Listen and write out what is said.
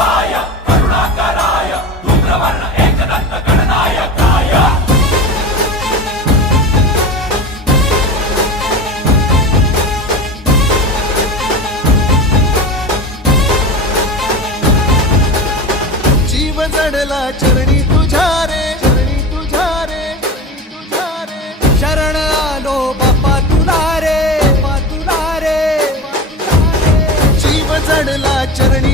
रूपाय करुणाकराय धूम्रवर्ण एकदंत गणनायकाय। जीव जडला चरणी तुझ्या रे, शरण आलो बाप्पा तुला रे, जीव जडला चरणी